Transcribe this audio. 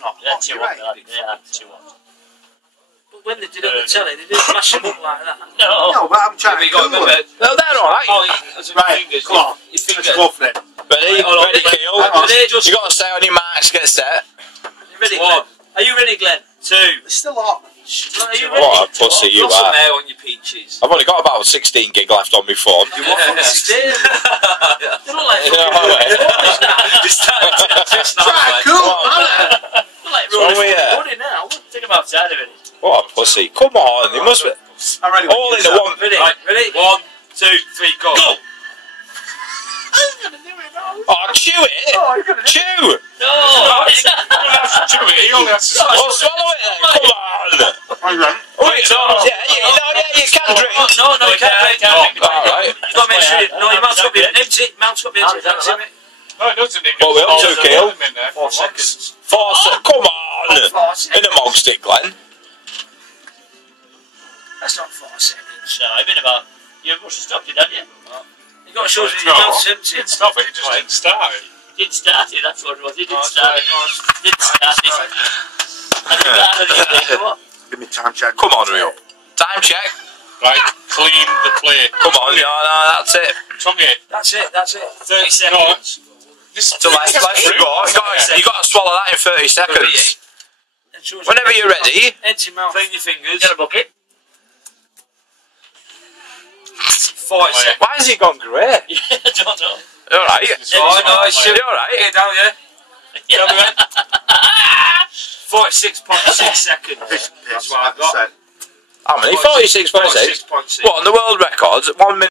not. Yeah, 2-1. Yeah, 2-1. But when they did it on the telly, they didn't mash them up like that. No, but I'm trying to cool it. No, they're alright. Oh, right, come on. Let's go for it. Ready? Ready, Keel? You got to stay on your marks, get set. You ready, Glenn? Are you ready, Glenn? 2. It's still hot. Are you ready? What a pussy you Got some are. hair on your peaches. I've only got about 16 gig left on my phone. You want from 16? They look like Try cool, man. They're like running now. Take him outside of it. What a pussy. Come on, they must be. I'm ready. All in the one. Ready? Right, Ready? 1, 2, 3, go. Go! Oh, chew it! Chew! No! He only has to Oh, swallow it then, come on! Oh, you can drink. No, you can't drink. Alright. You've got to make sure your mouth's got to be empty. Mouth's got to be empty. That's it. No, it doesn't. What are we up to, Keel? 4 seconds. 4 seconds. Come on! In amongst it, Glenn. That's not 4 seconds. No, I've been about. You must have stopped it, haven't you? You've got to show us that your mouth's empty. Didn't stop it, it just didn't start it. He didn't start it, that's what it was. He didn't start it. Didn't start it. Give me time check. Come on, hurry up. Time check. Right, clean the plate. Come on, no, that's it. Tongue it. That's it. 30 seconds. Let's go. You got to swallow that in 30 seconds. Whenever you're ready. Empty mouth. Clean your fingers. Get a bucket. 40 seconds. Why has he gone grey? I don't know. Alright. You're alright. Get down here. Tell me when. 46.6 seconds. That's what I've got. How many? 46.6? 46.6. What, on the world records? 1 minute.